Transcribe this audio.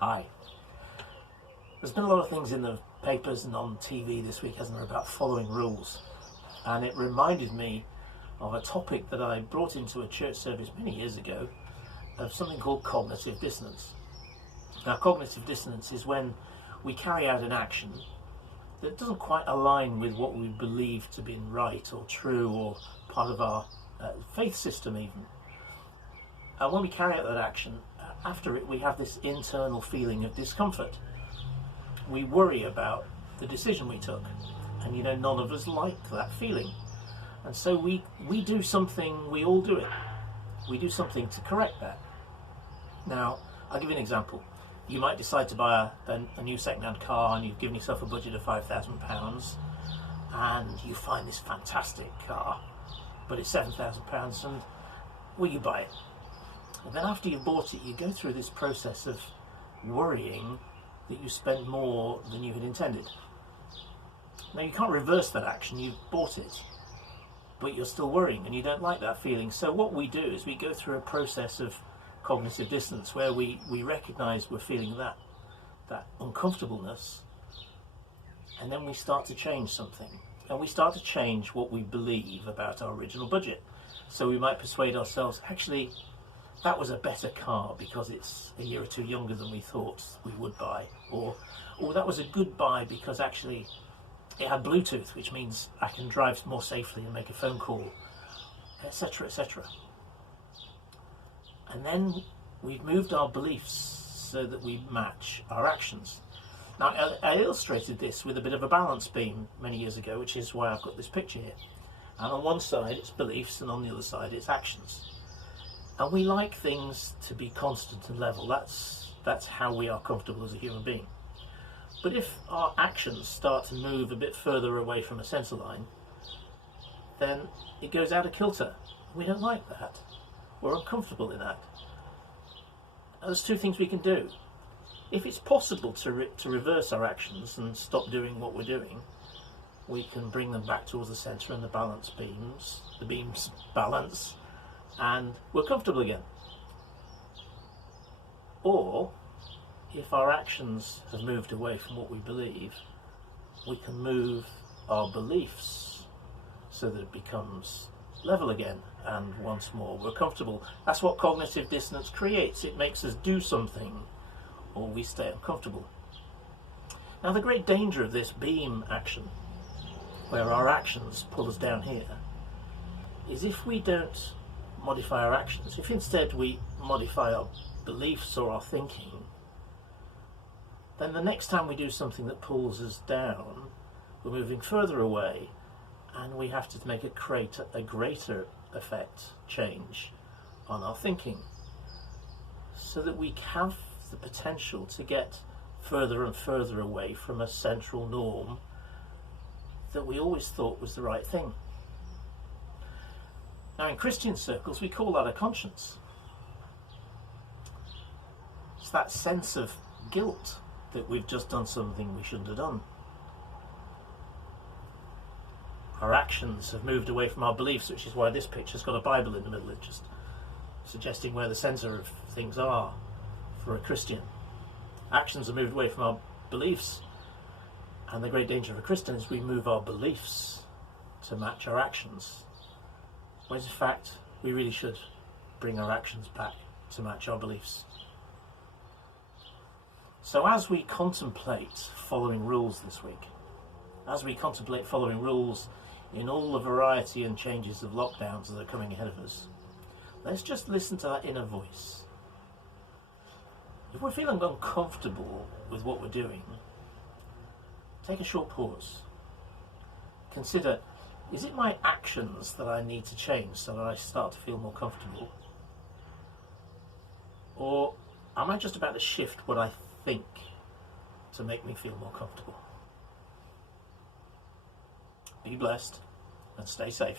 Hi. There's been a lot of things in the papers and on TV this week, hasn't there, about following rules. And it reminded me of a topic that I brought into a church service many years ago of something called cognitive dissonance. Now, cognitive dissonance is when we carry out an action that doesn't quite align with what we believe to be right or true or part of our faith system even. And when we carry out that action, after it we have this internal feeling of discomfort. We worry about the decision we took, and none of us like that feeling. And so we do something, we all do it. We do something to correct that. Now, I'll give you an example. You might decide to buy a new second-hand car, and you've given yourself a budget of £5,000, and you find this fantastic car, but it's £7,000, and you buy it. And then after you've bought it, you go through this process of worrying that you spent more than you had intended. Now, you can't reverse that action. You've bought it, but you're still worrying, and you don't like that feeling. So what we do is we go through a process of cognitive dissonance where we recognise we're feeling that uncomfortableness, and then we start to change something. And we start to change what we believe about our original budget. So we might persuade ourselves, actually, that was a better car because it's a year or two younger than we thought we would buy. Or that was a good buy because actually it had Bluetooth, which means I can drive more safely and make a phone call, etc., etc. And then we've moved our beliefs so that we match our actions. Now, I illustrated this with a bit of a balance beam many years ago, which is why I've got this picture here. And on one side it's beliefs, and on the other side it's actions. And we like things to be constant and level. That's how we are comfortable as a human being. But if our actions start to move a bit further away from a centre line, then it goes out of kilter. We don't like that. We're uncomfortable in that. And there's two things we can do. If it's possible to reverse our actions and stop doing what we're doing, we can bring them back towards the centre, and the beams balance, and we're comfortable again. Or, if our actions have moved away from what we believe, we can move our beliefs so that it becomes level again, and once more we're comfortable. That's what cognitive dissonance creates. It makes us do something, or we stay uncomfortable. Now, the great danger of this beam action, where our actions pull us down here, is if we don't modify our actions, if instead we modify our beliefs or our thinking, then the next time we do something that pulls us down, we're moving further away, and we have to make a greater effect change on our thinking, so that we have the potential to get further and further away from a central norm that we always thought was the right thing. Now, in Christian circles, we call that a conscience. It's that sense of guilt that we've just done something we shouldn't have done. Our actions have moved away from our beliefs, which is why this picture's got a Bible in the middle. It's just suggesting where the centre of things are for a Christian. Actions are moved away from our beliefs, and the great danger of a Christian is we move our beliefs to match our actions. Whereas in fact, we really should bring our actions back to match our beliefs. So as we contemplate following rules this week, as we contemplate following rules in all the variety and changes of lockdowns that are coming ahead of us, let's just listen to that inner voice. If we're feeling uncomfortable with what we're doing, take a short pause. Consider, is it my actions that I need to change so that I start to feel more comfortable? Or am I just about to shift what I think to make me feel more comfortable? Be blessed and stay safe.